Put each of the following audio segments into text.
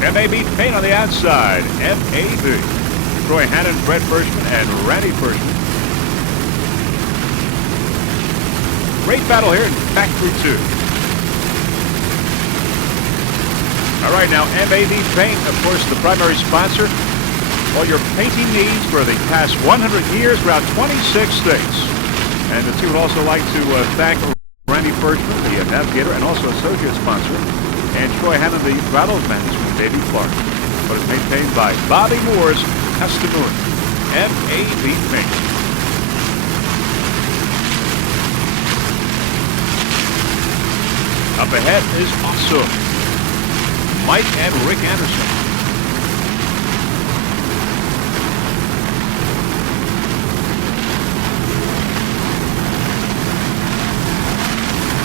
MAB paint on the outside. MAB. Troy Hannon, Fred Bershman, and Randy Bershman. Great battle here in Factory 2. All right, now MAB Paint, of course, the primary sponsor. All your painting needs for the past 100 years around 26 states. And the two would also like to thank Randy Bershman, the navigator and also associate sponsor, and Troy Hannon, the throttle management, Davey Clark. But it's maintained by Bobby Moore's customer, MAB Paint. Up ahead is Offshore. Mike and Rick Anderson.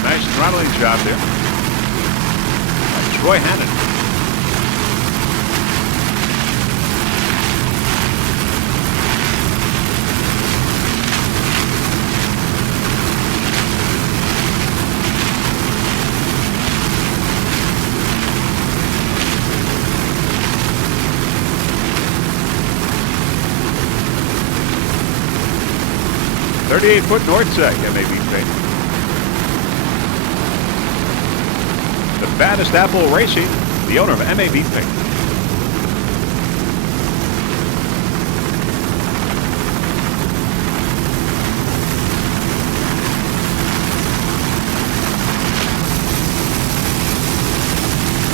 Nice throttling job there by Troy Hannon. .38-foot north side, MAB Paint. The Baddest Apple Racing, the owner of MAB Paint.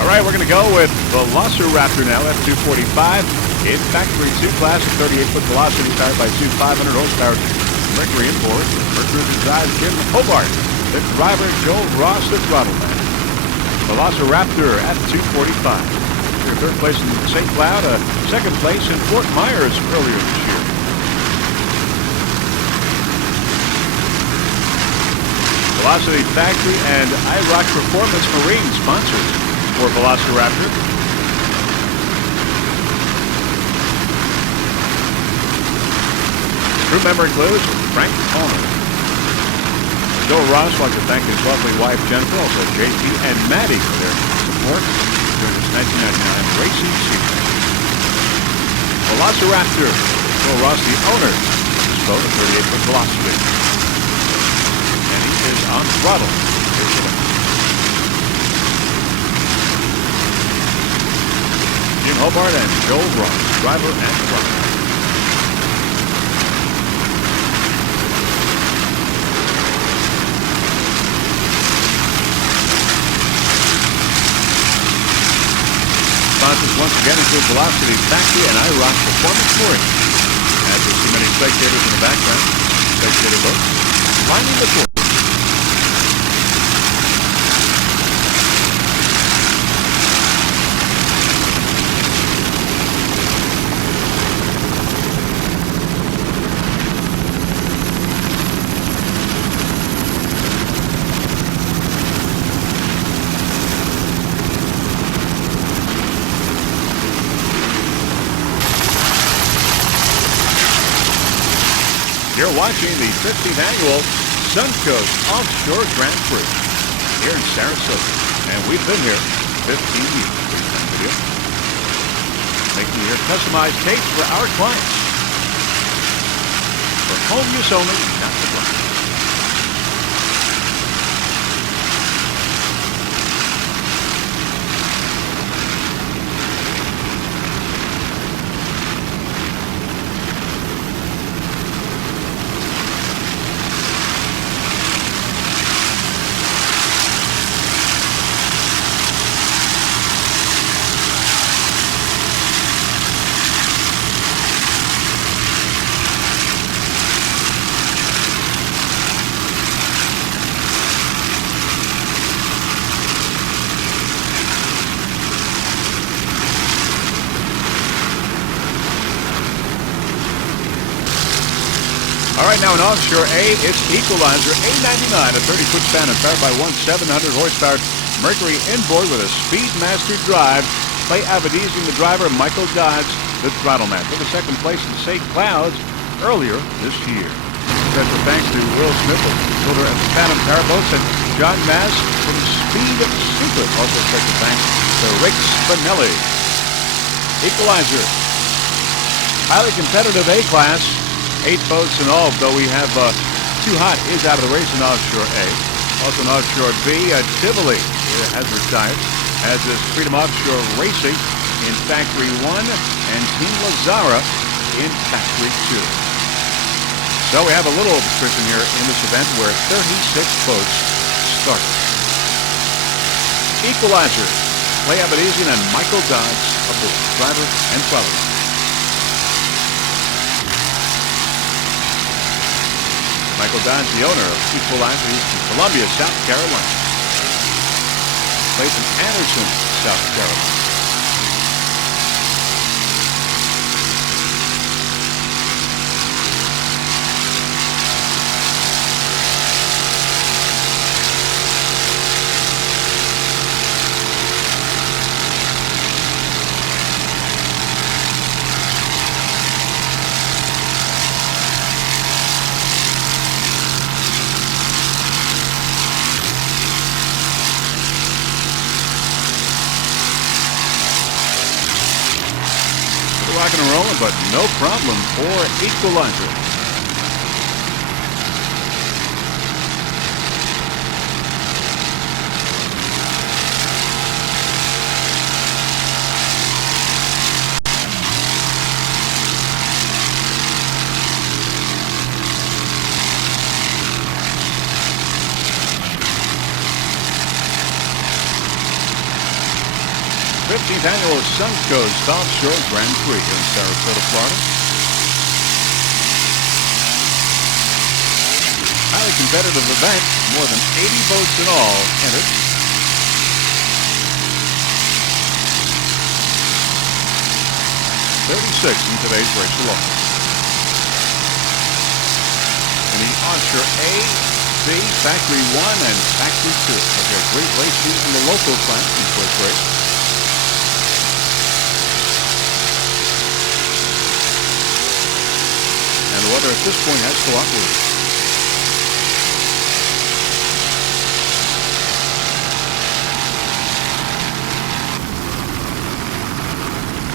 All right, we're going to go with Velociraptor now, F245 in Factory 2 class, 38-foot velocity powered by two 500 horsepower Mercury import. Mercury drives Jim Hobart. The driver Joel Ross, the throttle man. Velociraptor at 245. Your third place in St. Cloud, second place in Fort Myers earlier this year. Velocity Factory and IROC Performance Marine sponsors for Velociraptor. Crew member includes Frank Palmer. Joe Ross would like to thank his lovely wife Jennifer, also JP and Maddie for their support during his 1999 racing season. Velociraptor. Joe Ross, the owner of this boat, a 38-foot velocity. And he is on throttle. Jim Hobart and Joe Ross, driver and throttle. Sponsors once again include Velocity Factory and IROC Performance Marine. As you see many spectators in the background, spectator boats lining the floor. You're watching the 15th annual Suncoast Offshore Grand Prix here in Sarasota. And we've been here 15 years. Video. Making your customized tapes for our clients. For home use only, not for blind. All right, now in Offshore A, it's Equalizer A99, a 30-foot span and powered by one 700 horsepower Mercury inboard with a Speedmaster drive. Clay Avedisian, the driver, Michael Dodds, the throttle man. Took a second place in St. Clouds earlier this year. Special thanks to Will Smith, the builder of the Phantom Powerboats, and John Mass from Speed Super. Also special thanks to Rick Spinelli. Equalizer. Highly competitive A-class. 8 boats in all, though we have Too Hot is out of the race in Offshore A. Also in Offshore B, Tivoli has retired, as is Freedom Offshore Racing in Factory 1 and Team Lazara in Factory 2. So we have a little restriction here in this event where 36 boats start. Equalizer. Clay Abadizian and Michael Dodds aboard, driver and follower. Michael Dodds, the owner of Equalizer. He's from Columbia, South Carolina. Plays in Anderson, South Carolina. Rocking and rolling, but no problem for Equalizer. The 15th annual Suncoast Offshore Grand Prix in Sarasota, Florida. Highly competitive event. More than 80 boats in all entered. .36 in today's race alone. In the Offshore A, B, Factory 1, and Factory 2. Okay, great race in the local class in the first race. And the weather at this point has cooperated.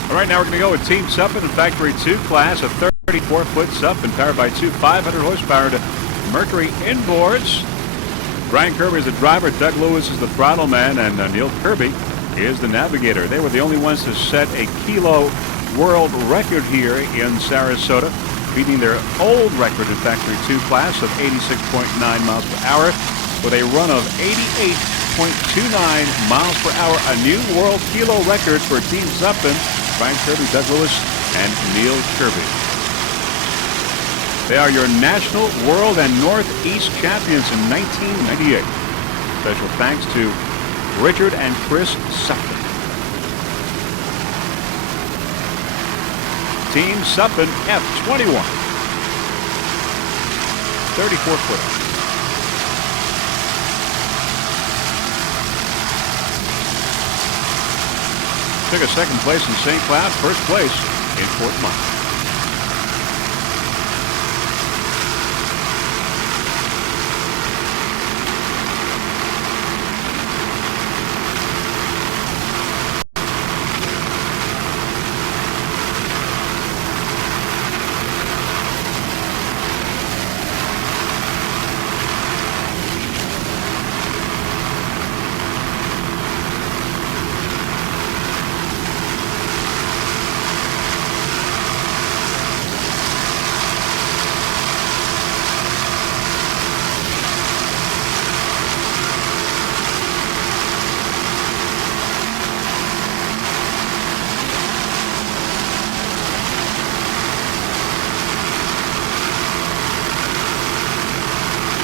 All right, now we're going to go with Team Suppin in Factory 2 class, a 34-foot Suppin powered by two 500-horsepower Mercury inboards. Brian Kirby is the driver, Doug Lewis is the throttle man, and Neil Kirby is the navigator. They were the only ones to set a kilo world record here in Sarasota, beating their old record in Factory 2 class of 86.9 miles per hour with a run of 88.29 miles per hour, a new world kilo record for Team Suppin. Brian Kirby, Doug Lewis, and Neil Kirby. They are your national, world, and Northeast champions in 1998. Special thanks to Richard and Chris Suppin. Team Suppin F21. 34-footer. Took a second place in St. Cloud, first place in Fort Myers.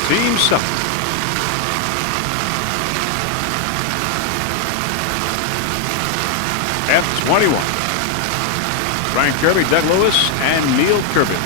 Team Suppin. F21. Brian Kirby, Doug Lewis, and Neil Kirby.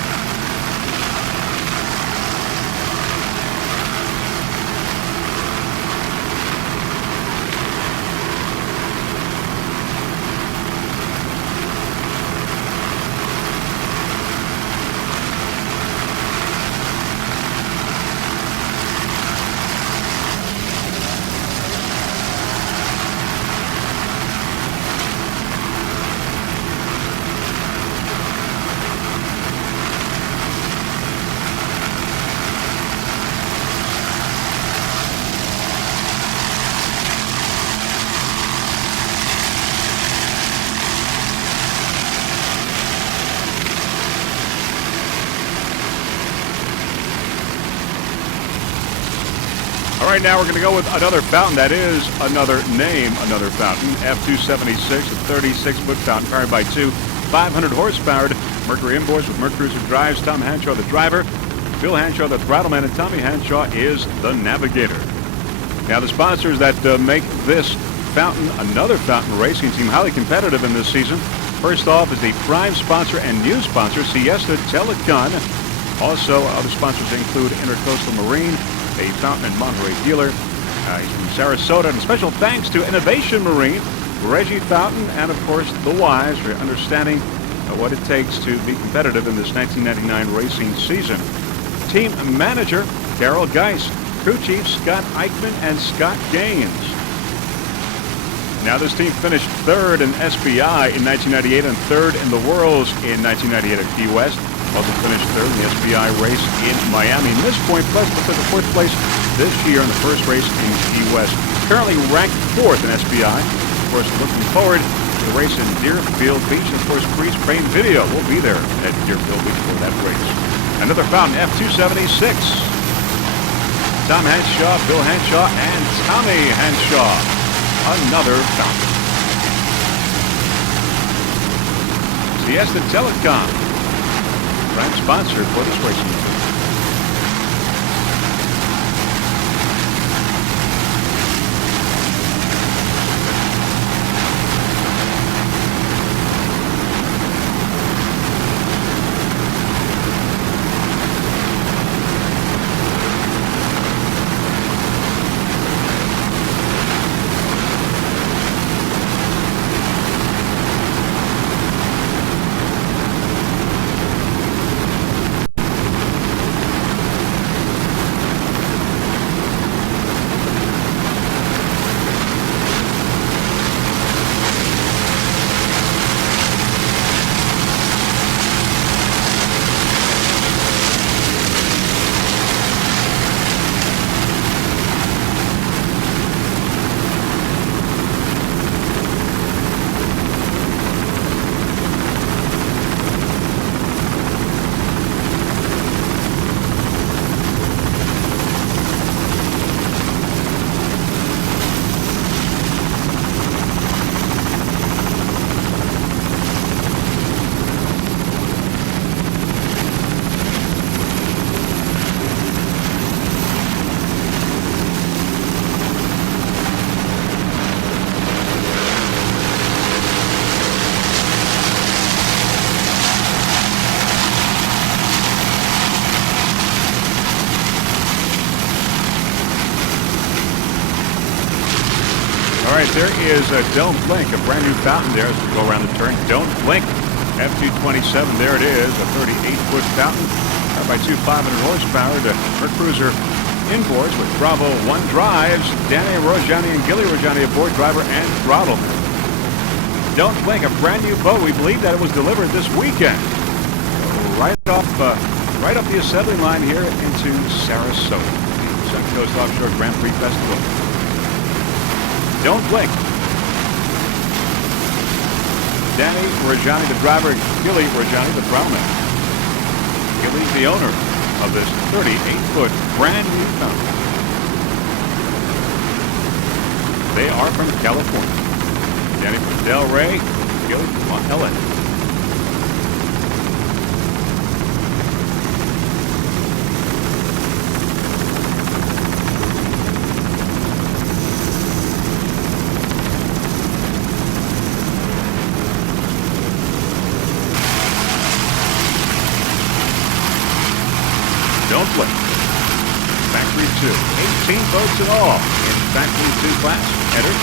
right, now we're going to go with another fountain. That is another name, another fountain. F276, a 36-foot fountain powered by two 500-horsepowered Mercury inboards with Merc Cruiser drives. Tom Hanshaw, the driver. Bill Hanshaw, the throttleman, and Tommy Hanshaw is the navigator. Now, the sponsors that make this fountain, another fountain racing team, highly competitive in this season. First off is the prime sponsor and new sponsor, Siesta Telecom. Also, other sponsors include Intercoastal Marine, a fountain and Monterey dealer. He's from Sarasota. And special thanks to Innovation Marine, Reggie Fountain, and, of course, the Wise for understanding what it takes to be competitive in this 1999 racing season. Team manager, Carol Geis. Crew chief, Scott Eichman and Scott Gaines. Now, this team finished third in SBI in 1998 and third in the Worlds in 1998 at Key West. Also finished third in the SBI race in Miami. Missed point plus, but took the fourth place this year in the first race in Key West. Currently ranked fourth in SBI. Of course, looking forward to the race in Deerfield Beach. And of course, Freeze Frame Video will be there at Deerfield Beach for that race. Another fountain, F276. Tom Hanshaw, Bill Hanshaw, and Tommy Hanshaw. Another fountain. Siesta Telecom, prime sponsor for this racing. All right, there is a Don't Blink, a brand new fountain there as we go around the turn. Don't Blink, F227, there it is, a 38-foot fountain powered by two 500-horsepower Merc Cruiser inboards with Bravo 1 drives. Danny Rojani and Gilly Rojani aboard, driver and throttle. Don't Blink, a brand new boat. We believe that it was delivered this weekend. Right off the assembly line here into Sarasota, the Sun Coast Offshore Grand Prix Festival. Don't Blink. Danny Rajani, the driver, Gilly Rajani, the throttleman. Gilly's the owner of this 38-foot brand new fountain. They are from California. Danny from Del Rey, Gilly from LA. Don't Blink. Factory 2. 18 boats in all in Factory 2 class. Entered.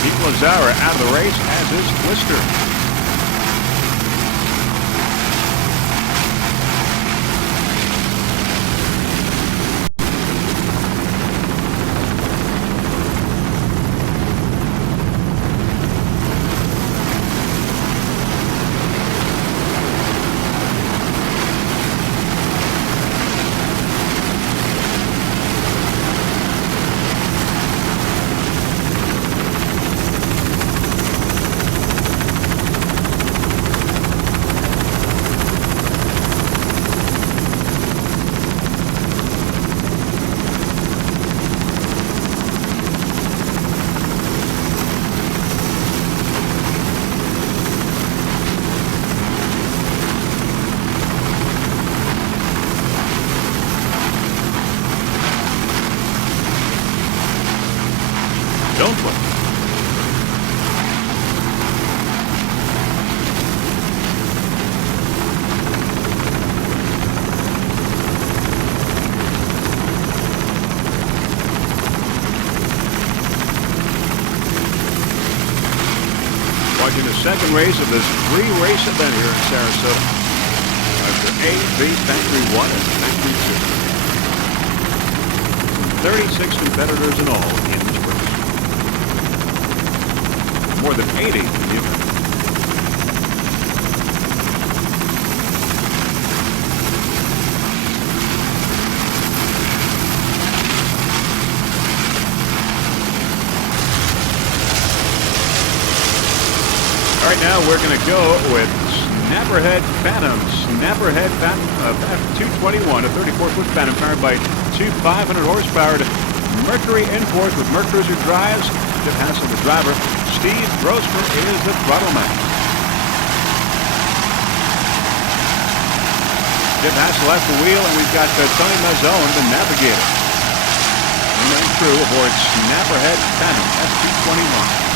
Pete Lazara out of the race, as is Blister. watching the second race of this three-race event here in Sarasota. After A, B, Factory 1 and Factory 2. 36 competitors in all in this race. More than 80 in the event. All right, now we're going to go with Snapperhead Phantom. Snapperhead Phantom 221, a 34-foot Phantom powered by two 500-horsepower Mercury imports with Mercruiser drives. Jeff Hassel, the driver. Steve Grossman is the throttle man. Jeff Hassel at the wheel, and we've got Tony Mazzone, the navigator. And crew aboard Snapperhead Phantom S221.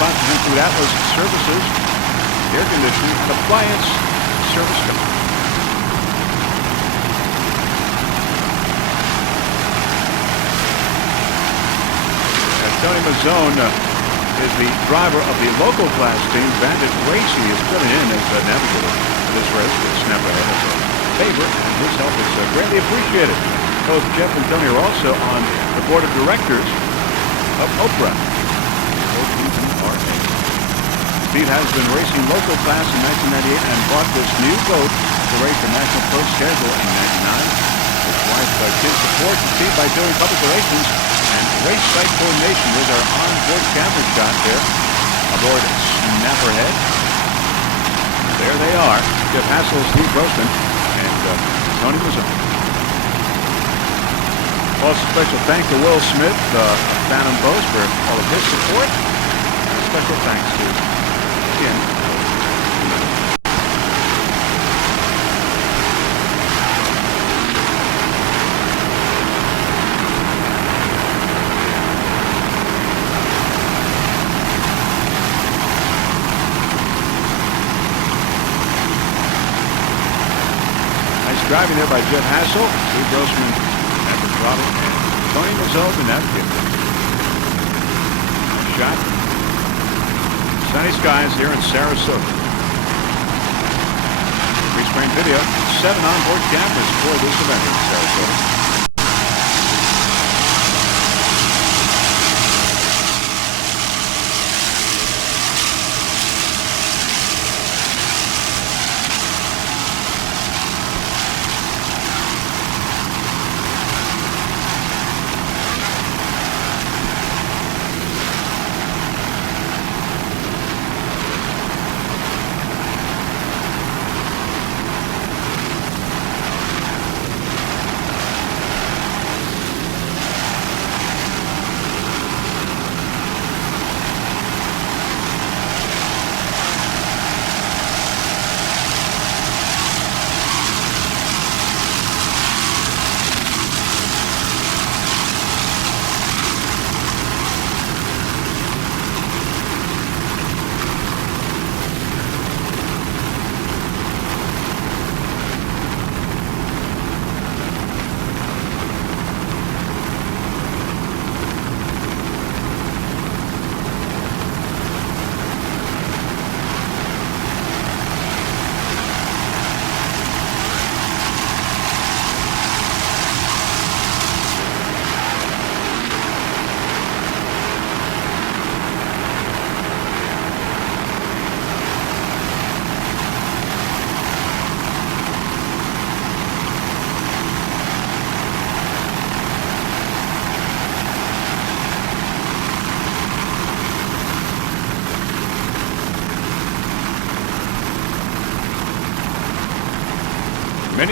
Sponsored include Atlas Services, air conditioning, and appliance service company. Tony Mazzone is the driver of the local class team. Bandit Racing is filling in as the navigator for this race with Snapperhead as a favor, and his help is greatly appreciated. Both Jeff and Tony are also on the board of directors of Oprah. Steve has been racing local class in 1998 and bought this new boat to race the National Pro schedule in 99. His wife gives support to Steve by doing public relations and race site coordination with our onboard camera shot there aboard Snapperhead. There they are, Jeff Hassel, Steve Grossman, and Tony Mazzone. Also, special thanks to Will Smith of Phantom Boats for all of his support. And special thanks to Ken. Driving there by Jeff Hassel, Steve Grossman at the throttle, and Tony Mazzone in that kit. Shot. Sunny skies here in Sarasota. Pre-screen video. 7 onboard cameras for this event in Sarasota.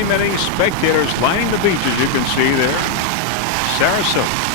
Many spectators lining the beach, as you can see there. Sarasota.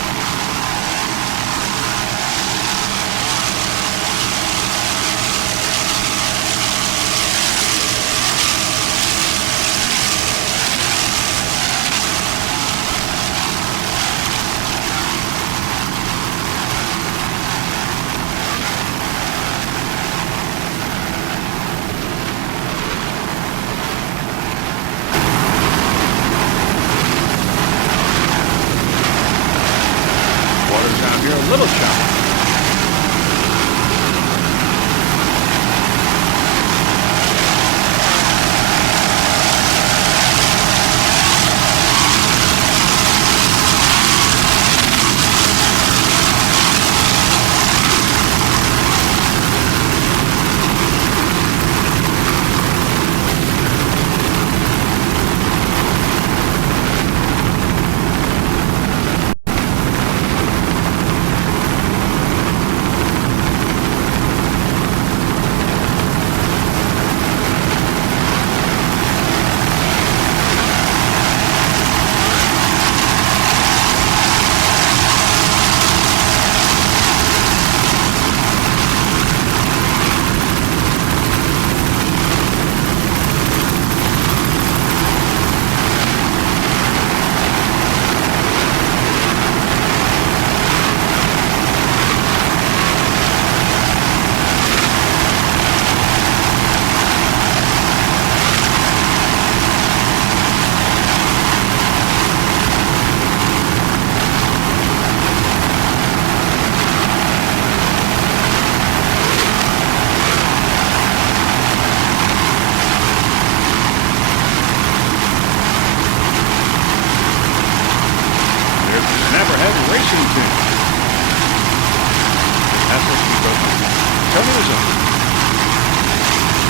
music.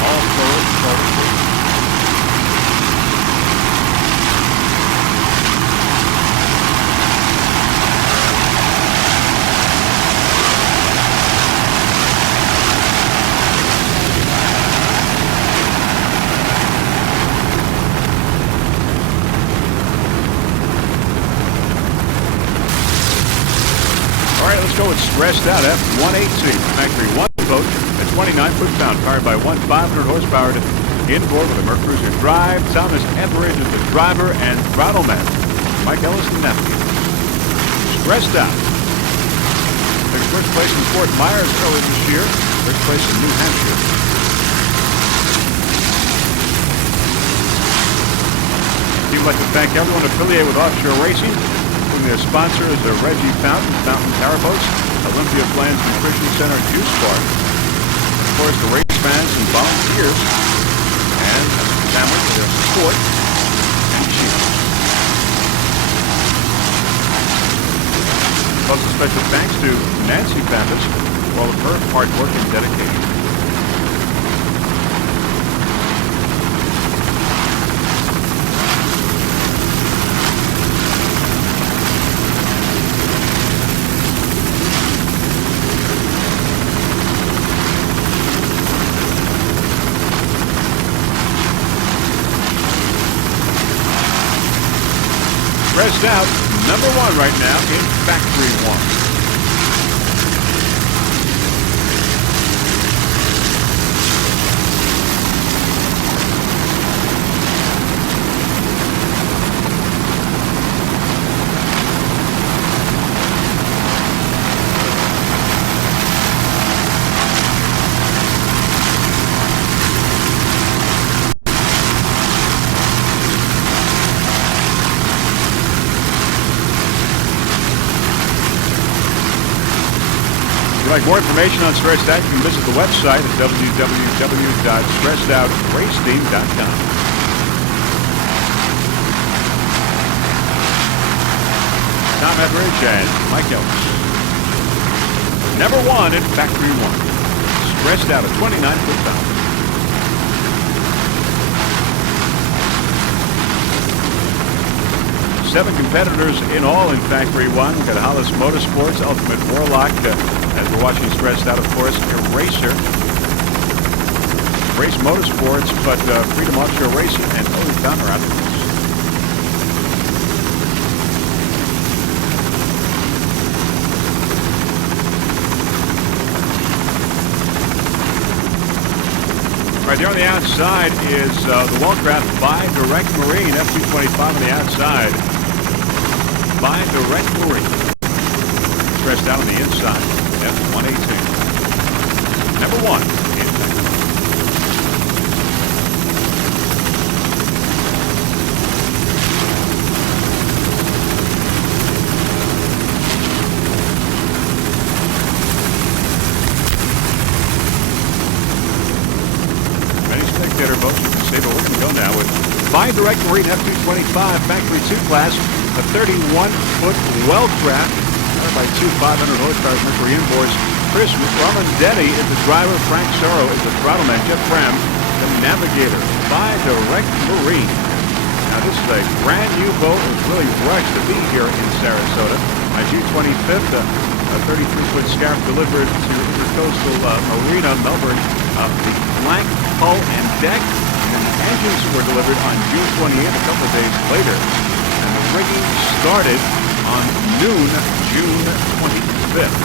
All forward. All right, let's go with Stressed Out F-118, factory 1 boat, a 29 foot-pound, powered by one 500 horsepower inboard with a Mercruiser drive. Thomas Etheridge is the driver and throttle man. Mike Ellis the navigator. Stressed Out. Took first place in Fort Myers early this year, first place in New Hampshire. We'd like to thank everyone affiliated with Offshore Racing, including their sponsors, Reggie Fountain Powerboats, Olympia Plans Nutrition Center, Juice Bar, of course the race fans and volunteers, and family for their support and cheers. Also special thanks to Nancy Pappas for all of her hard work and dedication. Stressed Out, number 1 right now in Factory 1. If you'd like more information on Stressed Out, you can visit the website at www.stressedoutraceteam.com. Tom Etheridge and Mike Ellis. Number 1 in Factory 1. Stressed Out, a 29 foot-pound. Seven competitors in all in Factory 1. We've got Hollis Motorsports, Ultimate Warlock, as we're watching Stressed Out, of course, Eraser, Race Motorsports, but Freedom Offshore Racing, and Owen Donner out of this. Right there on the outside is the Wellcraft by Direct Marine, F-225 on the outside. By Direct Marine. Stressed Out on the inside, F-118. Number 1 in Factory. Many spectator boats, you can say, but we're going to go now with by Direct Marine F-225 Factory 2 class, a 31-foot Wellcraft, powered by two 500 horsepower Mercury inboards. Chris Romandetti is the driver. Frank Sorrow is the throttle man. Jeff Cram, the navigator. By Direct Marine. Now this is a brand new boat. It's really rushed to be here in Sarasota. On June 25th, a 33-foot scarf delivered to Intercoastal Marina, Melbourne. The blank hull and deck, and the engines were delivered on June 28th, a couple of days later. And the rigging started on noon, June 25th.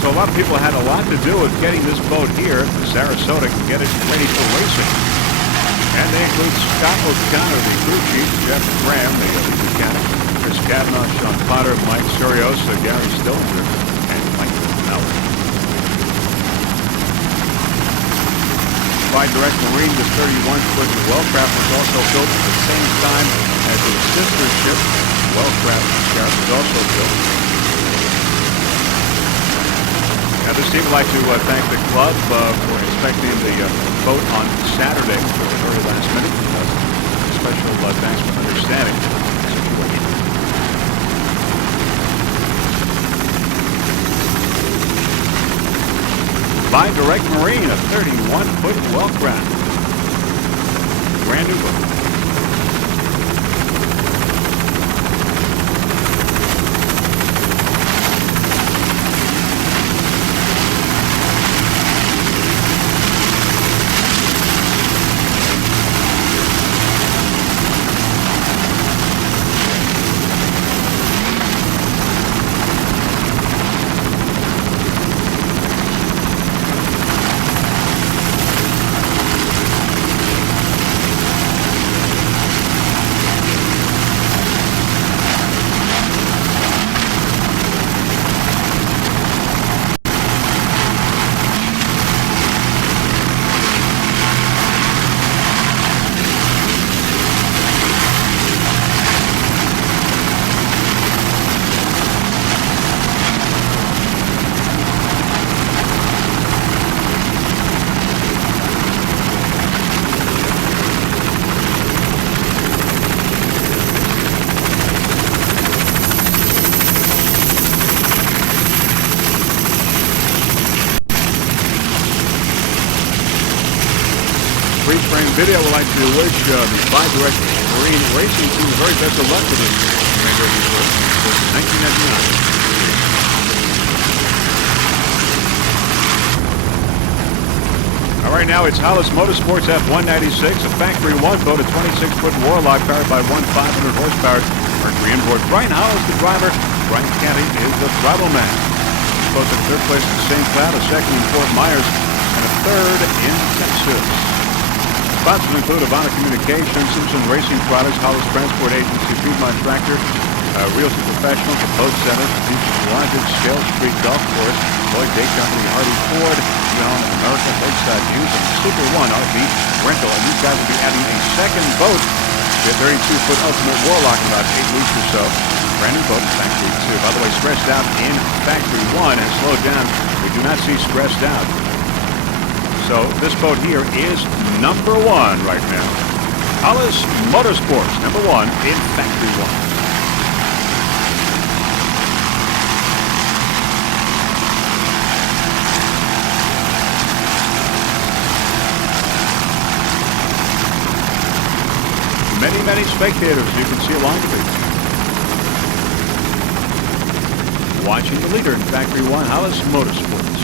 So a lot of people had a lot to do with getting this boat here to Sarasota to get it ready for racing. And they include Scott O'Connor, the crew chief, Jeff Graham, the lead mechanic, Chris Kavanaugh, Sean Potter, Mike Surios, Gary Stillinger, and Mike Mallard. By Direct Marine, this 31-foot Wellcraft was also built at the same time as its sister ship. Wellcraft Scarf was also built. Now, this team would like to thank the club for inspecting the boat on Saturday for the very last minute. Special thanks for understanding the situation. by Direct Marine, a 31-foot well-crafted brand new boat. Frame video would like to wish the Direct Marine Racing team the very best of luck with this remainder of the year since 1999. All right, now it's Hollis Motorsports F-196, a Factory 1 boat, a 26-foot Warlock powered by one 500-horsepower Mercury inboard. Brian Hollis, the driver. Brian Canty is the throttle man. Both in third place in St. Cloud, a second in Fort Myers, and a third in Texas. Sponsors include Avana Communications, Simpson Racing Products, Hollis Transport Agency, Piedmont Tractor, Realty Professionals, the Boat Center, Strategic Logic, Scale Street Golf Course, Lloyd Day Company, Hardy Ford, John American Lakeside News, and Super One RV Rental. And these guys will be adding a second boat, the 32-foot Ultimate Warlock in about 8 weeks or so. Brand new boat, Factory 2. By the way, stressed out in Factory 1 and slowed down. We do not see stressed out. So this boat here is number 1 right now. Hollis Motorsports, number 1 in Factory 1. Many spectators you can see along the beach. Watching the leader in Factory 1, Hollis Motorsports.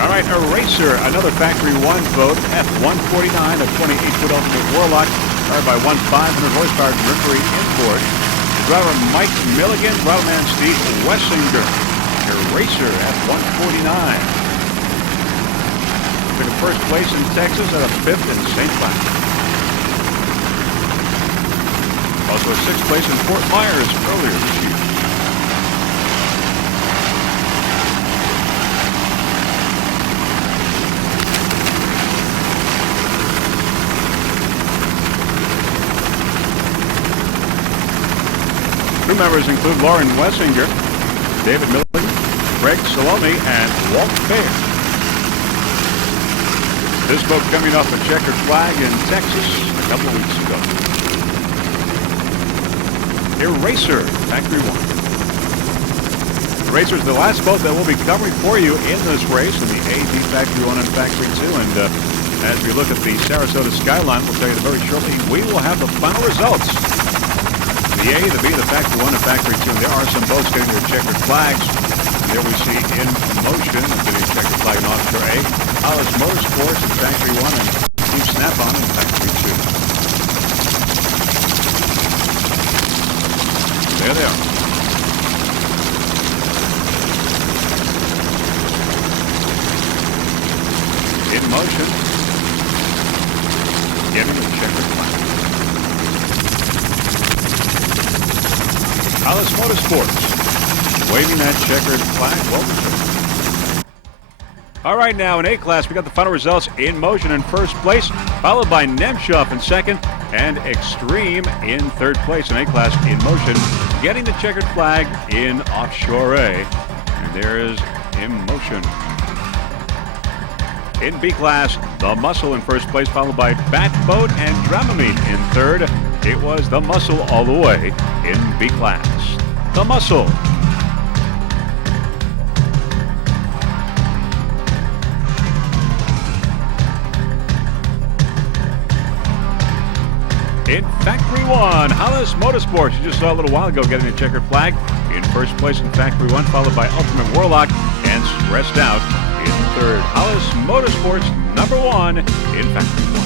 All right, a Racer, another Factory 1 boat, F-149, a 28-foot Ultimate Warlock, powered by one 500-horsepower Mercury inboard. Driver Mike Milligan, throttle-man Steve Wessinger. A Racer, F-149. Took a first place in Texas and a 5th in St. Cloud. Also a 6th place in Fort Myers earlier this year. Crew members include Lauren Wessinger, David Milligan, Greg Salome, and Walt Fair. This boat coming off a checkered flag in Texas a couple of weeks ago. Racer, Factory 1. Racer is the last boat that we'll be covering for you in this race in the AD Factory 1 and Factory 2. And as we look at the Sarasota skyline, we'll tell you very shortly, we will have the final results. The A, the B, the Factory 1 and Factory 2. And there are some boats getting their checkered flags. And there we see in motion, getting a checkered flag in Offshore A, Hollis Motorsports in Factory 1 and Team Snap-on in Factory 2. There they are. In motion. Getting the checkered flag. Hollis Motorsports waving that checkered flag. Well, all right, now in A-Class, we got the final results in motion in first place, followed by Nemchoff in second, and Extreme in third place in A-Class in motion, getting the checkered flag in Offshore A. And there is in motion. In B-Class, the Muscle in first place, followed by Bat Boat and Dramamine in third. It was the Muscle all the way in B-Class. The Muscle. in Factory 1, Hollis Motorsports. You just saw a little while ago getting a checkered flag in first place in Factory 1, followed by Ultimate Warlock and Stressed Out in third. Hollis Motorsports number 1 in Factory 1.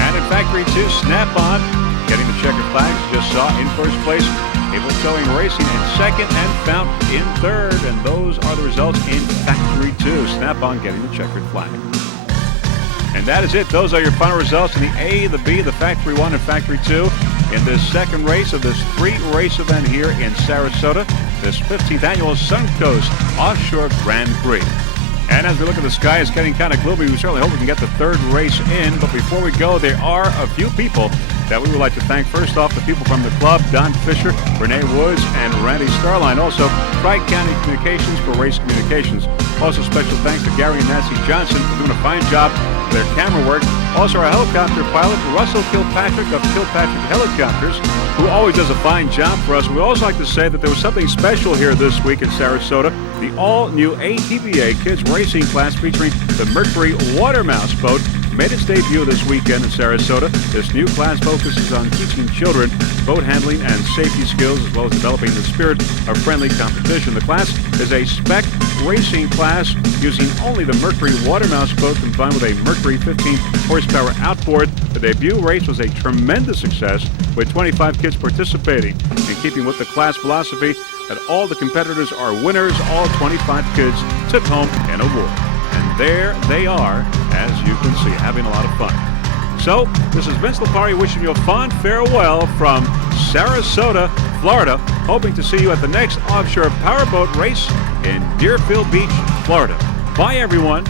And in Factory 2, Snap-on getting the checkered flag. You just saw in first place. Able Towing Racing in second and Fountain in third. And those are the results in Factory 2. Snap-on getting the checkered flag. And that is it. Those are your final results in the A, the B, the Factory 1, and Factory 2 in this second race of this 3-race event here in Sarasota, this 15th annual Suncoast Offshore Grand Prix. And as we look at the sky, it's getting kind of gloomy. We certainly hope we can get the third race in. But before we go, there are a few people that we would like to thank. First off, the people from the club, Don Fisher, Renee Woods, and Randy Starline. Also, Tri-County Communications for Race Communications. Also, special thanks to Gary and Nancy Johnson for doing a fine job with their camera work. Also, our helicopter pilot, Russell Kilpatrick of Kilpatrick Helicopters, who always does a fine job for us. We'd also like to say that there was something special here this week in Sarasota. The all-new ATVA Kids Racing class featuring the Mercury Water Mouse boat made its debut this weekend in Sarasota. This new class focuses on teaching children boat handling and safety skills, as well as developing the spirit of friendly competition. The class is a spec racing class using only the Mercury Water Mouse boat combined with a Mercury 15 horsepower outboard. The debut race was a tremendous success with 25 kids participating. In keeping with the class philosophy that all the competitors are winners, all 25 kids took home an award. And there they are, as you can see, having a lot of fun. So, this is Vince Lipari wishing you a fond farewell from Sarasota, Florida, hoping to see you at the next offshore powerboat race in Deerfield Beach, Florida. Bye, everyone.